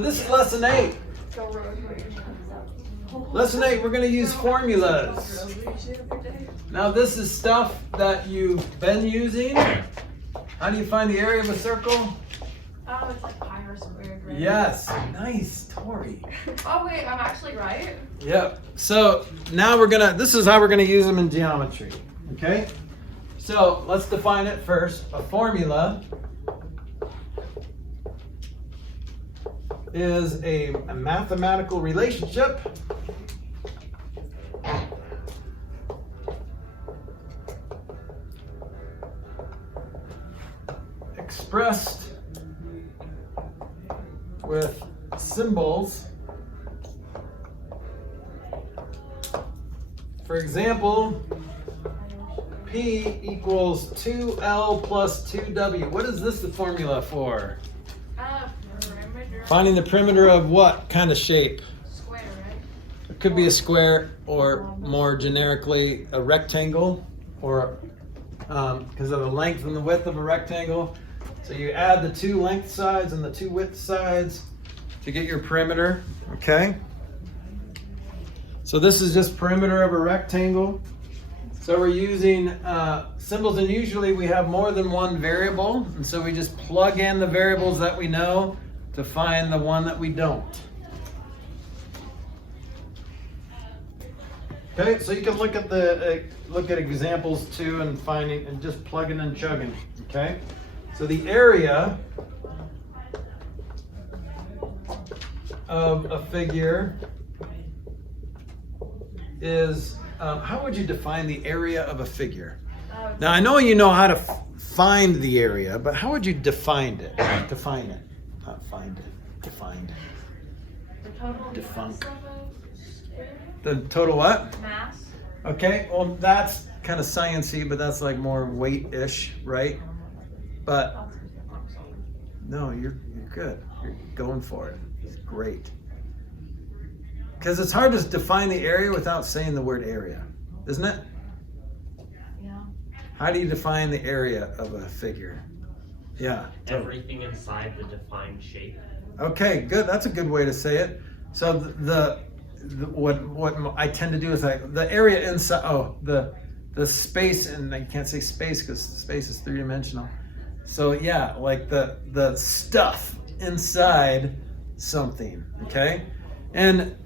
So this is lesson 8. Lesson 8, we're going to use formulas. Now this is stuff that you've been using. How do you find the area of a circle? Oh, it's like pi r squared, right? Yes. Nice, Tori. Oh wait, I'm actually right? Yep. So now this is how we're going to use them in geometry. Okay? So let's define it first. A formula is a mathematical relationship expressed with symbols. For example, P equals 2L plus 2W. What is this the formula for? Perimeter. Finding the perimeter of what kind of shape? Square, right? It could be a square, or more generically a rectangle, or because of the length and the width of a rectangle. So you add the two length sides and the two width sides to get your perimeter, okay? So this is just perimeter of a rectangle. So we're using symbols, and usually we have more than one variable, and so we just plug in the variables that we know to find the one that we don't. Okay, so you can look at examples too, and finding and just plugging and chugging. Okay, so the area of a figure is, how would you define the area of a figure? Now I know you know how to find the area, but how would you define it? Define it, not find it. Defined. The total Defunk. mass of a area? The total what? Mass. Okay, well that's kind of sciencey, but that's like more weight-ish, right? But no, you're good. You're going for it. It's great. Because it's hard to define the area without saying the word area, isn't it? Yeah. How do you define the area of a figure? Yeah. Everything inside the defined shape. Okay, good. That's a good way to say it. So what I tend to do is the area inside. Oh, the space, and I can't say space because space is three-dimensional. So yeah, like the stuff inside something. Okay, and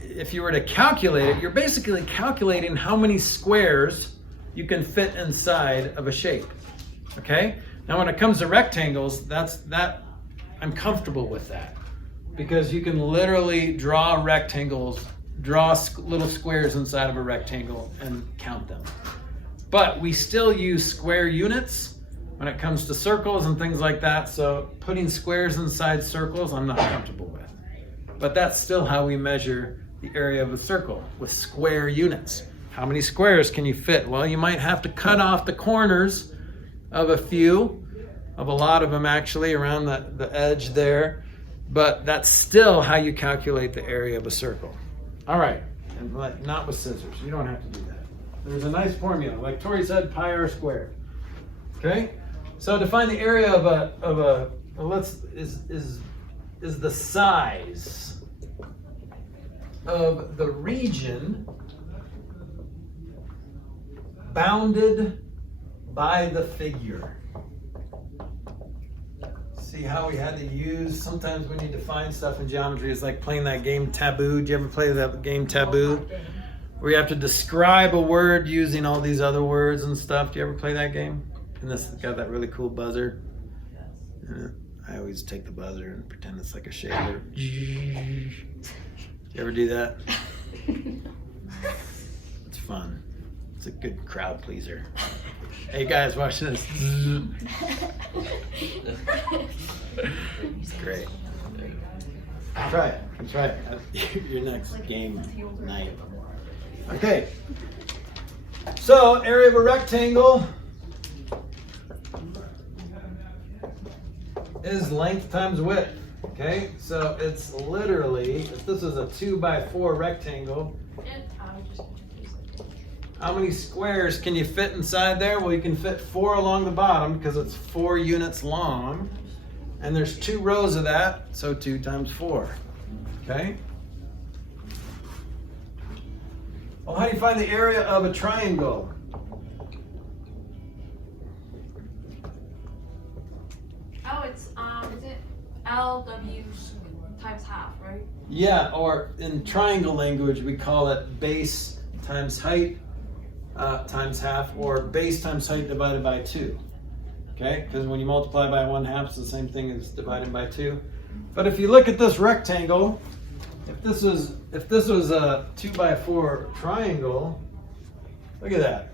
if you were to calculate it, you're basically calculating how many squares you can fit inside of a shape. Okay. Now, when it comes to rectangles, I'm comfortable with that, because you can literally draw rectangles, draw little squares inside of a rectangle and count them. But we still use square units when it comes to circles and things like that. So putting squares inside circles, I'm not comfortable with. But that's still how we measure the area of a circle, with square units. How many squares can you fit? Well, you might have to cut off the corners of a lot of them actually, around the edge there. But that's still how you calculate the area of a circle. All right, and not with scissors. You don't have to do that. There's a nice formula, like Tori said, pi r squared. Okay, so to find the area of a is the size of the region bounded by the figure. See how we had to use, sometimes when you define stuff in geometry, it's like playing that game Taboo. Did you ever play that game Taboo? Where you have to describe a word using all these other words and stuff. Do you ever play that game? And this got that really cool buzzer. I always take the buzzer and pretend it's like a shaver. Do you ever do that? It's fun. It's a good crowd pleaser. Hey guys, watch this. It's great. Try it. Try it. Your next game night. Okay. So, area of a rectangle is length times width. Okay, so it's literally, if this is a 2x4 rectangle, how many squares can you fit inside there? Well, you can fit 4 along the bottom because it's 4 units long. And there's 2 rows of that, so 2 times 4. Okay? Well, how do you find the area of a triangle? Oh, it's is it LW times half, right? Yeah, or in triangle language, we call it base times height times half, or base times height divided by 2. Okay, because when you multiply by 1/2, it's the same thing as dividing by 2. But if you look at this rectangle, if this was a 2x4 triangle, look at that.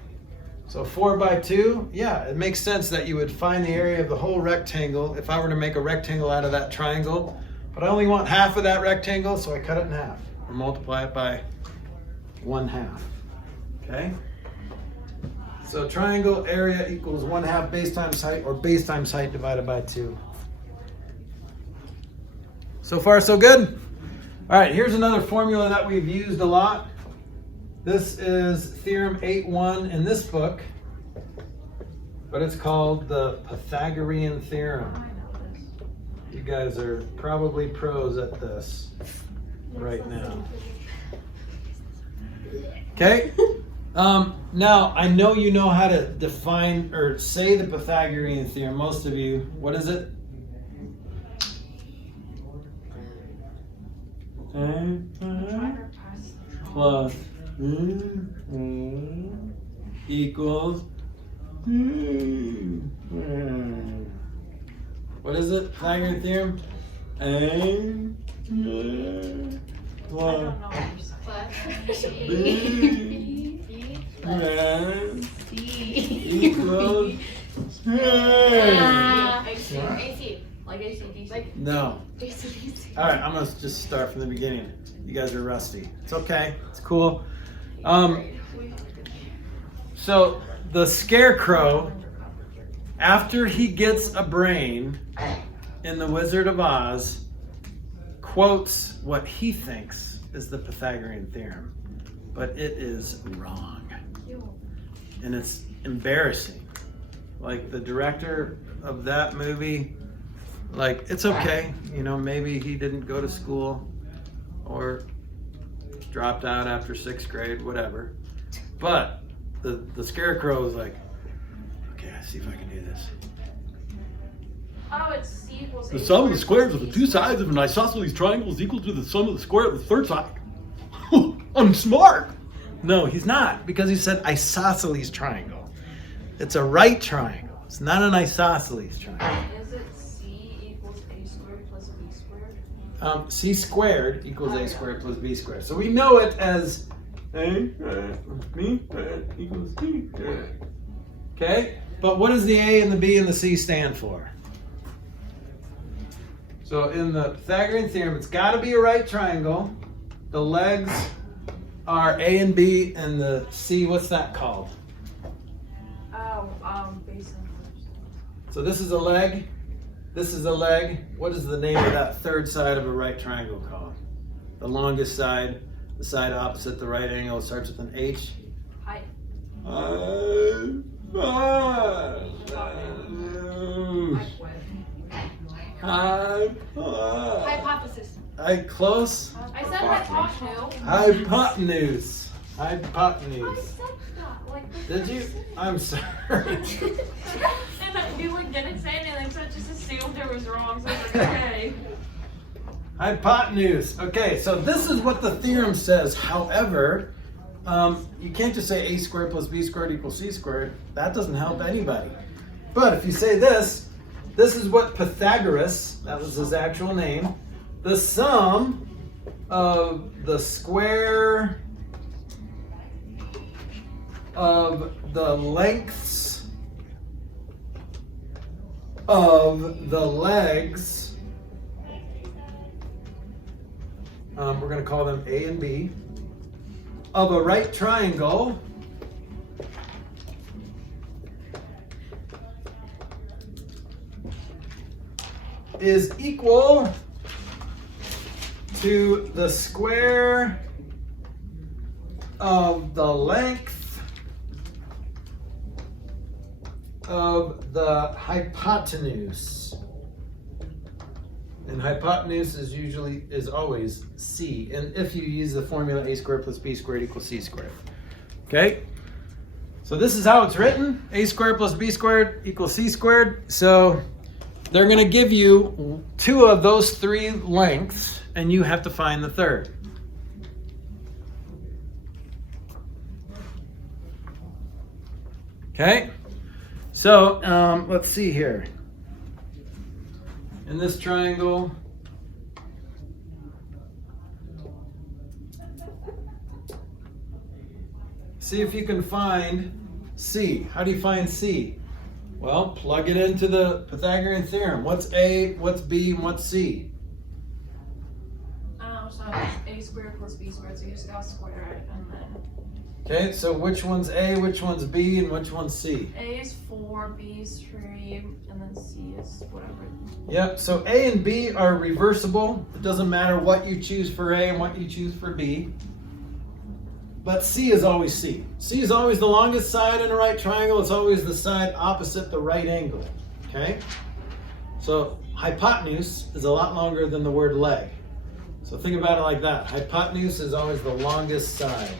So 4 by 2, yeah, it makes sense that you would find the area of the whole rectangle if I were to make a rectangle out of that triangle. But I only want half of that rectangle, so I cut it in half or multiply it by 1/2. Okay? So triangle area equals 1/2 base times height, or base times height divided by 2. So far, so good? All right, here's another formula that we've used a lot. This is Theorem 8.1 in this book, but it's called the Pythagorean Theorem. I know this. You guys are probably pros at this right now. Okay? Now, I know you know how to define or say the Pythagorean theorem. Most of you. What is it? Plus equals. What is it? Pythagorean theorem? I don't know. Equals. AC. Like AC/DC. Like No. AC/DC. All right, I'm gonna just start from the beginning. You guys are rusty. It's okay. It's cool. So the scarecrow, after he gets a brain in The Wizard of Oz, quotes what he thinks is the Pythagorean theorem, but it is wrong. And it's embarrassing. Like the director of that movie, like it's okay, you know, maybe he didn't go to school or dropped out after 6th grade, whatever. But the scarecrow is like, okay, let's see if I can do this. Oh, it's C equals The sum of the squares of the 2 sides of an isosceles triangle is equal to the sum of the square of the 3rd side. I'm smart. No, he's not, because he said isosceles triangle. It's a right triangle. It's not an isosceles triangle. Is it C equals A squared plus B squared? C squared equals A squared plus B squared. So we know it as A B equals C. Okay, but what does the A and the B and the C stand for? So in the Pythagorean theorem, it's got to be a right triangle. The legs are A and B, and the C, what's that called? Oh, base and first. So this is a leg. This is a leg. What is the name of that 3rd side of a right triangle called? The longest side, the side opposite the right angle, starts with an H. Height. Hypothesis. Close. I said hypotenuse. Hypotenuse. I Hypotenuse. said that. Like. Did you? I'm sorry. And you like didn't say anything, so I just assumed it was wrong. So I was like, okay. Hypotenuse. Okay, so this is what the theorem says. However, you can't just say A squared plus B squared equals C squared. That doesn't help anybody. But if you say this is what Pythagoras, that was his actual name, the sum of the square of the lengths of the legs, we're going to call them A and B, of a right triangle is equal to the square of the length of the hypotenuse. And hypotenuse is always c. And if you use the formula a squared plus b squared equals c squared. Okay? So this is how it's written. A squared plus b squared equals c squared. So they're going to give you two of those three lengths, and you have to find the third. Okay? So let's see here. In this triangle, see if you can find C. How do you find C? Well, plug it into the Pythagorean theorem. What's A, what's B, and what's C? So a squared plus b squared, so you just gotta square it, and then Okay, so which one's A, which one's B, and which one's C? a is 4, b is 3, and then c is whatever. Yep, so A and B are reversible. It doesn't matter what you choose for A and what you choose for B. But C is always C. C is always the longest side in a right triangle. It's always the side opposite the right angle. Okay? So hypotenuse is a lot longer than the word leg. So think about it like that. Hypotenuse is always the longest side.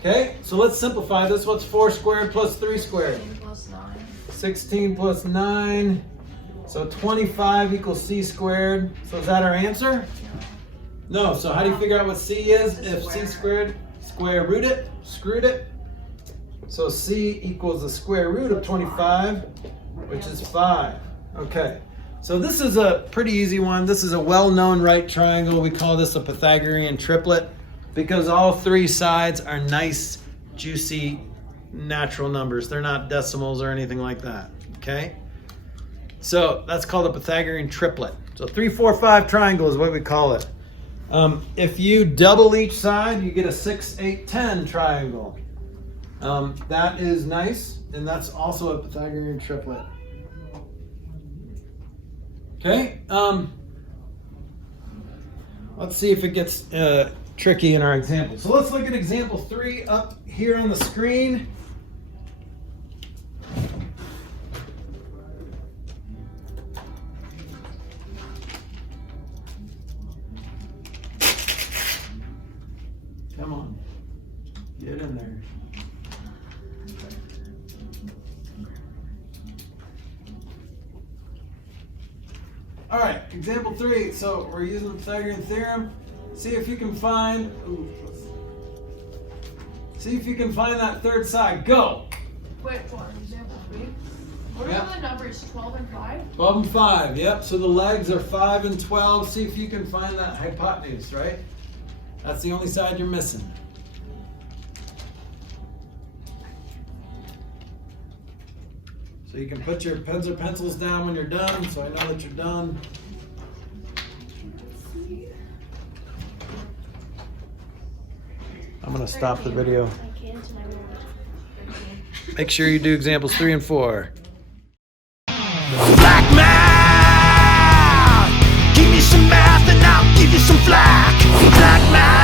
Okay? So let's simplify this. What's 4 squared plus 3 squared? 16 plus 9. 16 plus 9. So 25 equals C squared. So is that our answer? No. So how do you figure out what C is? If C squared, square root it, screwed it. So C equals the square root of 25, which is 5. Okay. So this is a pretty easy one. This is a well-known right triangle. We call this a Pythagorean triplet because all three sides are nice, juicy, natural numbers. They're not decimals or anything like that. Okay? So that's called a Pythagorean triplet. So 3, 4, 5 triangle is what we call it. If you double each side, you get a 6, 8, 10 triangle. That is nice, and that's also a Pythagorean triplet. Okay, let's see if it gets tricky in our example. So let's look at example 3 up here on the screen. Come on, get in there. All right, example 3. So we're using the Pythagorean theorem. See if you can find. See if you can find that third side. Go. Wait, what? Example 3? What Yep. are the numbers? 12 and 5? 12 and 5. Yep. So the legs are 5 and 12. See if you can find that hypotenuse. Right. That's the only side you're missing. So you can put your pens or pencils down when you're done, so I know that you're done. I'm going to stop the video. Make sure you do examples 3 and 4. Flack man, give me some math and I'll give you some flack. Flack man.